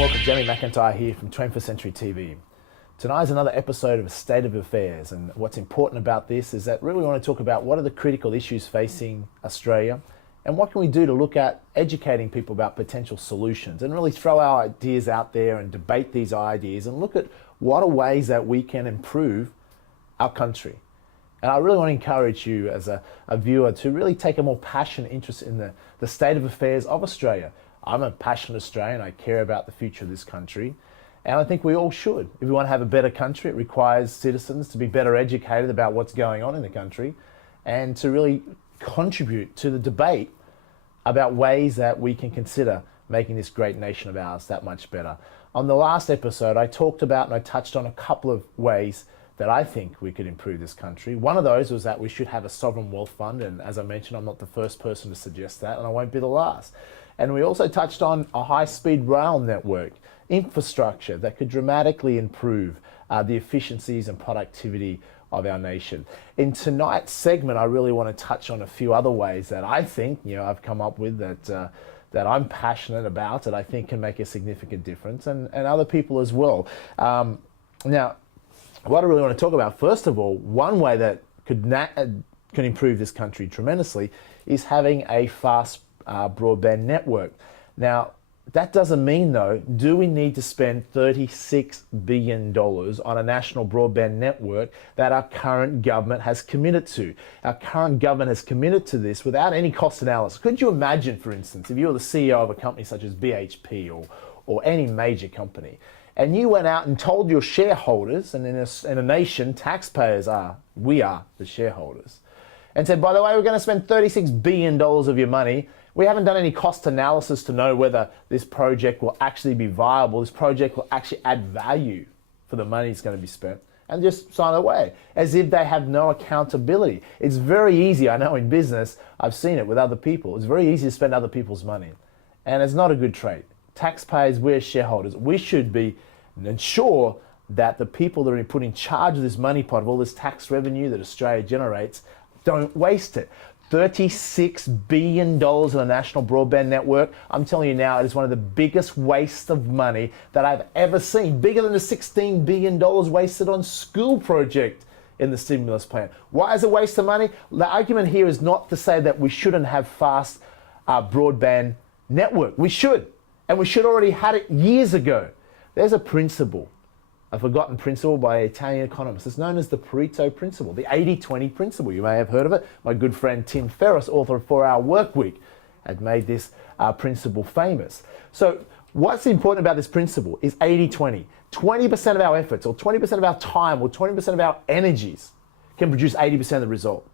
welcome. Jamie McIntyre here from 21st Century TV. Tonight is another episode of State of Affairs, and what's important about this is that really we want to talk about what are the critical issues facing Australia and what can we do to look at educating people about potential solutions and really throw our ideas out there and debate these ideas and look at what are ways that we can improve our country. And I really want to encourage you as a viewer to really take a more passionate interest in the state of affairs of Australia. I'm a passionate Australian. I care about the future of this country. And I think we all should. If we want to have a better country, it requires citizens to be better educated about what's going on in the country and to really contribute to the debate about ways that we can consider making this great nation of ours that much better. On the last episode, I talked about and I touched on a couple of ways that I think we could improve this country. One of those was that we should have a sovereign wealth fund, and as I mentioned, I'm not the first person to suggest that, and I won't be the last. And we also touched on a high-speed rail network, infrastructure that could dramatically improve the efficiencies and productivity of our nation. In tonight's segment, I really want to touch on a few other ways that I think, I've come up with that I'm passionate about, that I think can make a significant difference, and other people as well. Now, what I really want to talk about, first of all, one way that could improve this country tremendously is having a fast broadband network. Now, that doesn't mean, though, do we need to spend $36 billion on a national broadband network that our current government has committed to? Our current government has committed to this without any cost analysis. Could you imagine, for instance, if you were the CEO of a company such as BHP or any major company, and you went out and told your shareholders, and in a nation, taxpayers we are the shareholders, and said, by the way, we're going to spend $36 billion of your money. We haven't done any cost analysis to know whether this project will actually be viable, this project will actually add value for the money that's going to be spent, and just sign away, as if they have no accountability. It's very easy, I know in business, I've seen it with other people, it's very easy to spend other people's money, and it's not a good trait. Taxpayers, we're shareholders, we should be ensure that the people that are put in charge of this money pot, of all this tax revenue that Australia generates, don't waste it. $36 billion on a national broadband network. I'm telling you now, it is one of the biggest wastes of money that I've ever seen. Bigger than the $16 billion wasted on school project in the stimulus plan. Why is it a waste of money? The argument here is not to say that we shouldn't have fast broadband network. We should. And we should already had it years ago. There's a principle, a forgotten principle by an Italian economist. It's known as the Pareto principle, the 80-20 principle. You may have heard of it. My good friend Tim Ferriss, author of 4-Hour Workweek, had made this principle famous. So what's important about this principle is 80-20. 20% of our efforts, or 20% of our time, or 20% of our energies can produce 80% of the result.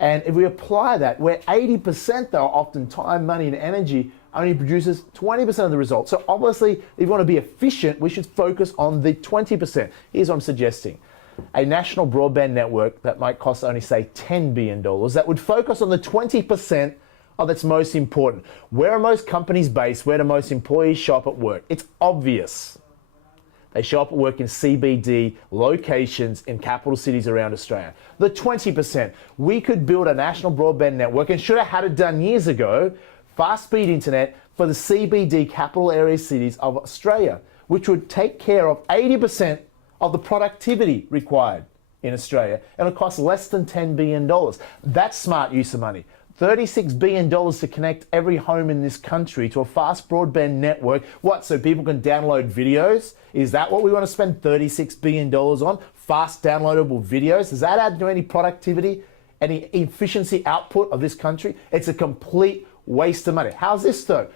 And if we apply that, where 80% though, often time, money, and energy, only produces 20% of the result. So obviously, if you want to be efficient, we should focus on the 20%. Here's what I'm suggesting. A national broadband network that might cost only, say, $10 billion, that would focus on the 20% of that's most important. Where are most companies based? Where do most employees show up at work? It's obvious. They show up at work in CBD locations in capital cities around Australia. The 20%, we could build a national broadband network, and should have had it done years ago, fast speed internet for the CBD capital area cities of Australia, which would take care of 80% of the productivity required in Australia, and it costs less than $10 billion. That's smart use of money. $36 billion to connect every home in this country to a fast broadband network. What, so people can download videos? Is that what we want to spend $36 billion on? Fast downloadable videos? Does that add to any productivity, any efficiency output of this country? It's a complete waste of money. How's this though?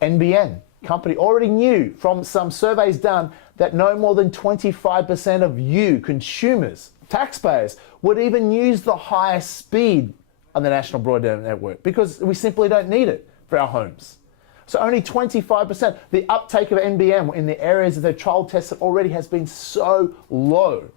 NBN company already knew from some surveys done that no more than 25% of you consumers, taxpayers, would even use the highest speed on the national broadband network because we simply don't need it for our homes. So only 25%. The uptake of NBN in the areas that they've trial tested already has been so low.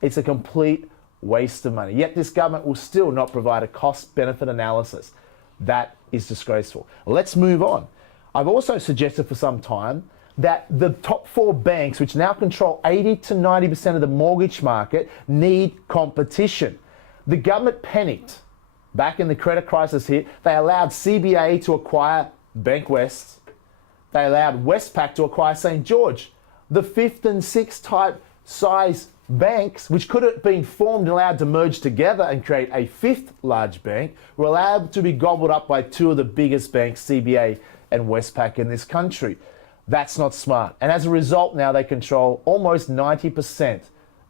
It's a complete waste of money. Yet this government will still not provide a cost-benefit analysis. That is disgraceful. Let's move on. I've also suggested for some time that the top 4 banks, which now control 80 to 90% of the mortgage market, need competition. The government panicked. Back in the credit crisis hit, they allowed CBA to acquire Bankwest, They allowed Westpac to acquire St. George. The fifth and sixth type size banks, which could have been formed and allowed to merge together and create a fifth large bank, were allowed to be gobbled up by two of the biggest banks, CBA and Westpac, in this country. That's not smart. And as a result, now they control almost 90%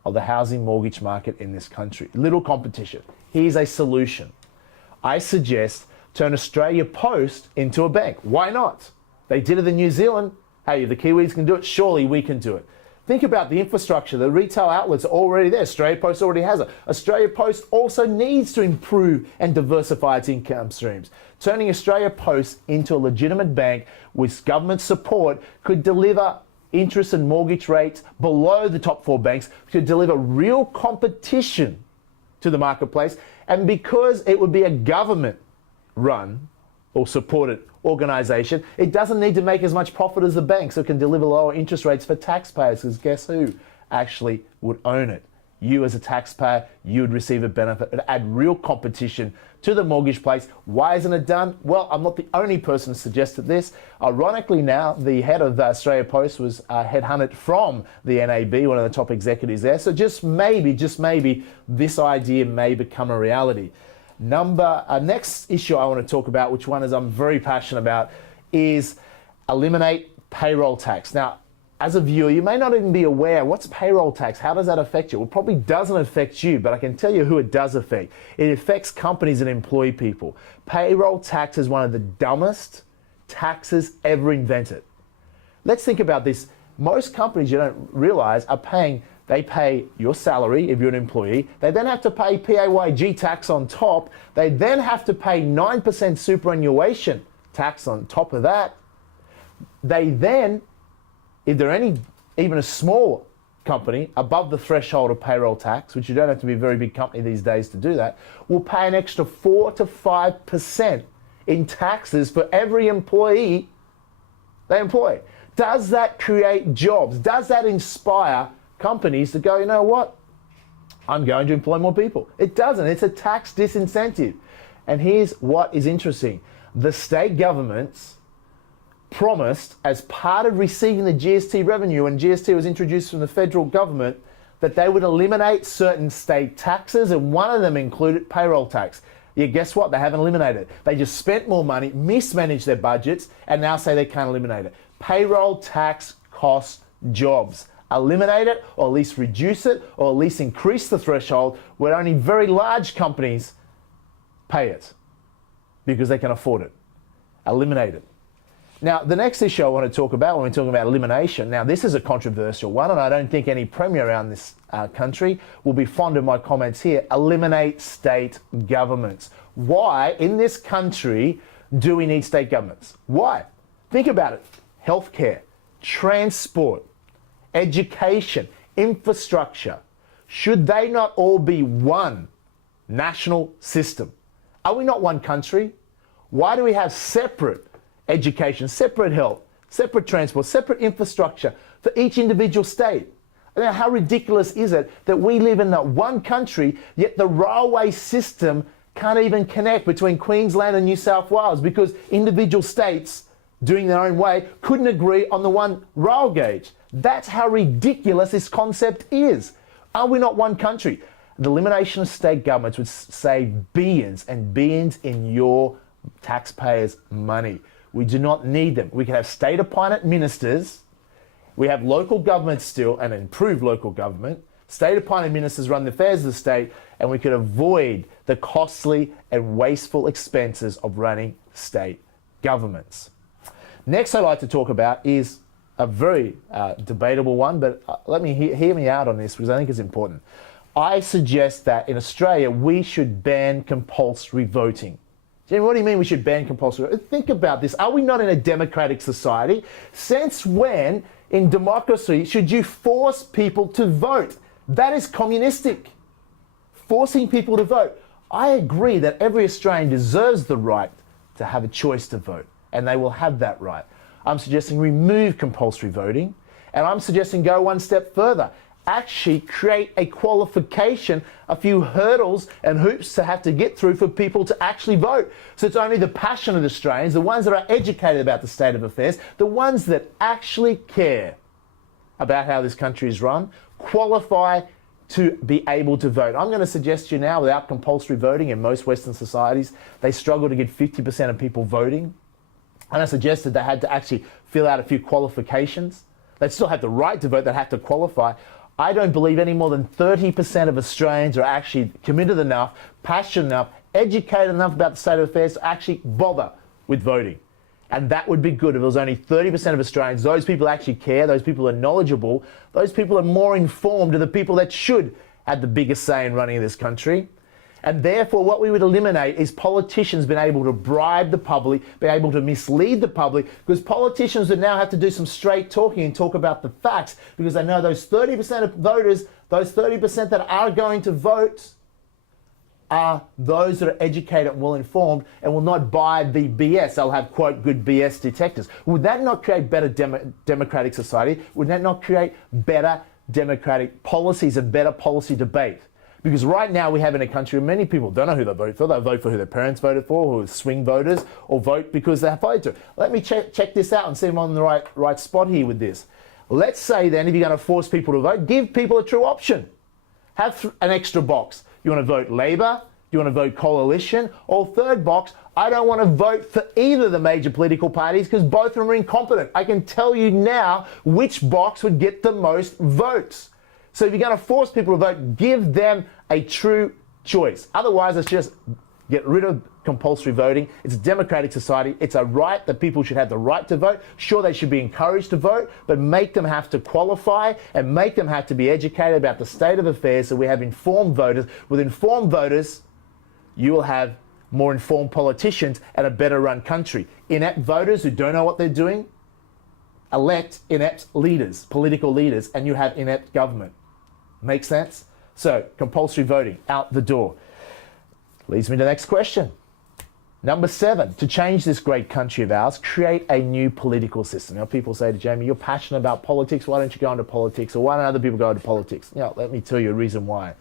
of the housing mortgage market in this country. Little competition. Here's a solution. I suggest turn Australia Post into a bank. Why not? They did it in New Zealand. Hey, if the Kiwis can do it, surely we can do it. Think about the infrastructure. The retail outlets are already there. Australia Post already has it. Australia Post also needs to improve and diversify its income streams. Turning Australia Post into a legitimate bank with government support could deliver interest and mortgage rates below the top four banks, could deliver real competition to the marketplace. And because it would be a government run or supported organisation, it doesn't need to make as much profit as the bank, so it can deliver lower interest rates for taxpayers, because guess who actually would own it? You as a taxpayer, you would receive a benefit. It would add real competition to the mortgage place. Why isn't it done? Well, I'm not the only person who suggested this. Ironically now, the head of Australia Post was headhunted from the NAB, one of the top executives there. So just maybe, this idea may become a reality. Next issue I want to talk about, which one is I'm very passionate about, is eliminate payroll tax. Now, as a viewer, you may not even be aware, what's payroll tax? How does that affect you? Well, it probably doesn't affect you, but I can tell you who it does affect. It affects companies and employ people. Payroll tax is one of the dumbest taxes ever invented. Let's think about this. Most companies, you don't realize, they pay your salary if you're an employee. They then have to pay PAYG tax on top. They then have to pay 9% superannuation tax on top of that. They then, if they're even a small company above the threshold of payroll tax, which you don't have to be a very big company these days to do that, will pay an extra 4 to 5% in taxes for every employee they employ. Does that create jobs? Does that inspire companies to go, you know what? I'm going to employ more people. It doesn't. It's a tax disincentive. And here's what is interesting. The state governments promised, as part of receiving the GST revenue, when GST was introduced from the federal government, that they would eliminate certain state taxes, and one of them included payroll tax. Yeah, guess what? They haven't eliminated it. They just spent more money, mismanaged their budgets, and now say they can't eliminate it. Payroll tax costs jobs. Eliminate it, or at least reduce it, or at least increase the threshold where only very large companies pay it because they can afford it. Eliminate it. Now, the next issue I want to talk about when we're talking about elimination, now this is a controversial one, and I don't think any premier around this country will be fond of my comments here. Eliminate state governments. Why, in this country, do we need state governments? Why? Think about it. Healthcare, transport, education, infrastructure. Should they not all be one national system? Are we not one country? Why do we have separate education, separate health, separate transport, separate infrastructure for each individual state? I mean, how ridiculous is it that we live in that one country, yet the railway system can't even connect between Queensland and New South Wales because individual states doing their own way couldn't agree on the one rail gauge. That's how ridiculous this concept is. Are we not one country? The elimination of state governments would save billions and billions in your taxpayers' money. We do not need them. We can have state-appointed ministers. We have local government still, and improved local government. State-appointed ministers run the affairs of the state, and we could avoid the costly and wasteful expenses of running state governments. Next I'd like to talk about is a very debatable one, but let me hear me out on this because I think it's important. I suggest that in Australia we should ban compulsory voting. Jamie, what do you mean we should ban compulsory voting? Think about this. Are we not in a democratic society? Since when in democracy should you force people to vote? That is communistic. Forcing people to vote. I agree that every Australian deserves the right to have a choice to vote, and they will have that right. I'm suggesting remove compulsory voting, and I'm suggesting go one step further. actually create a qualification, a few hurdles and hoops to have to get through for people to actually vote. So it's only the passionate Australians, the ones that are educated about the state of affairs, the ones that actually care about how this country is run, qualify to be able to vote. I'm going to suggest to you now, without compulsory voting in most Western societies, they struggle to get 50% of people voting. And I suggested they had to actually fill out a few qualifications. They still have the right to vote, they have to qualify. I don't believe any more than 30% of Australians are actually committed enough, passionate enough, educated enough about the state of affairs to actually bother with voting. And that would be good if it was only 30% of Australians. Those people actually care, those people are knowledgeable, those people are more informed, are the people that should have the biggest say in running this country. And therefore, what we would eliminate is politicians being able to bribe the public, be able to mislead the public, because politicians would now have to do some straight talking and talk about the facts, because they know those 30% of voters, those 30% that are going to vote, are those that are educated and well-informed and will not buy the BS. They'll have, quote, good BS detectors. Would that not create better democratic society? Would that not create better democratic policies and better policy debate? Because right now we have in a country where many people don't know who they vote for. They vote for who their parents voted for, who are swing voters, or vote because they have voted to. Let me check this out and see if I'm on the right spot here with this. Let's say then, if you're going to force people to vote, give people a true option. Have an extra box. You want to vote Labor? You want to vote Coalition? Or third box, I don't want to vote for either of the major political parties because both of them are incompetent. I can tell you now which box would get the most votes. So if you're going to force people to vote, give them a true choice. Otherwise, let's just get rid of compulsory voting. It's a democratic society. It's a right that people should have the right to vote. Sure, they should be encouraged to vote, but make them have to qualify and make them have to be educated about the state of affairs so we have informed voters. With informed voters, you will have more informed politicians and a better run country. Inept voters who don't know what they're doing, elect inept leaders, political leaders, and you have inept government. Make sense? So, compulsory voting, out the door. Leads me to the next question. Number 7, to change this great country of ours, create a new political system. Now, people say to Jamie, you're passionate about politics, why don't you go into politics? Or why don't other people go into politics? You know, let me tell you a reason why.